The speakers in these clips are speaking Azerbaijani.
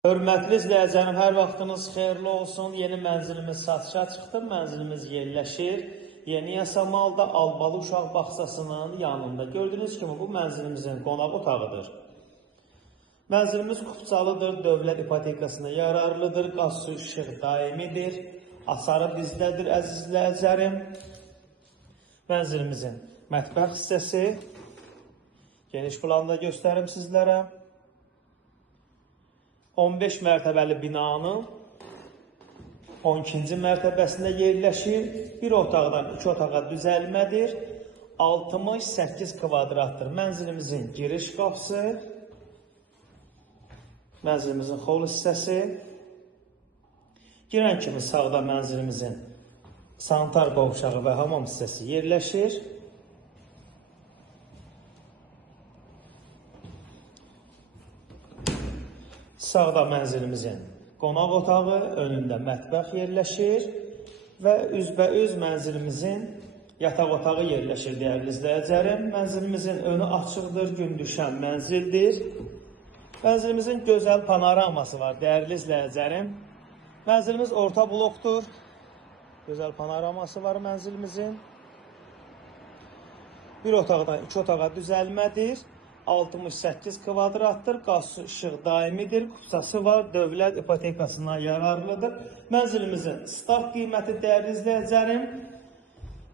Hörmətli izləyicilərim, hər vaxtınız xeyirli olsun. Yeni mənzilimiz satışa çıxdı. Mənzilimiz yerləşir Yeni Yasamalda Albalı Uşaq Bağçasının yanında. Gördüyünüz kimi bu mənzilimizin qonaq otağıdır. Mənzilimiz kupçalıdır, dövlət ipotekasına yararlıdır, qaz su işıq daimidir. Asarı bizdədir əziz izləyicilərim. Mənzilimizin mətbəx hissəsi geniş planda göstərim sizlərə. 15 mərtəbəli binanın 12-ci mərtəbəsində yerləşir. Bir otaqdan 2 otağa düzəlmədir. 68 kvadratdır. Mənzilimizin giriş qapısı, mənzilimizin xol hissəsi. Girən kimi sağda mənzilimizin sanitar qovşağı və hamam hissəsi yerləşir. Sağda mənzilimizin qonaq otağı, önündə mətbəx yerləşir və üzbəüz mənzilimizin yataq otağı yerləşir, dəyərli izləyicilərim. Mənzilimizin önü açıqdır, gün düşən mənzildir. Mənzilimizin gözəl panoraması var, dəyərli izləyicilərim. Mənzilimiz orta blokdur. Gözəl panoraması var mənzilimizin. Bir otaqdan 2 otağa düzəlmədir. 68 kvadratdır, qaz su işıq daimidir, kupçası var, dövlət ipotekasına yararlıdır. Mənzilimizin start qiyməti dəyərli izləyicilərim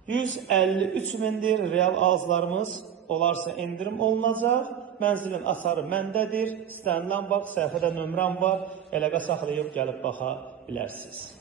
153 mindir. Real arzlarımız olarsa indirim olunacaq. Mənzilin asarı məndədir. İstənilən bax, səhifədə nömrəm var. Əlaqə saxlayıb gəlib baxa bilərsiniz.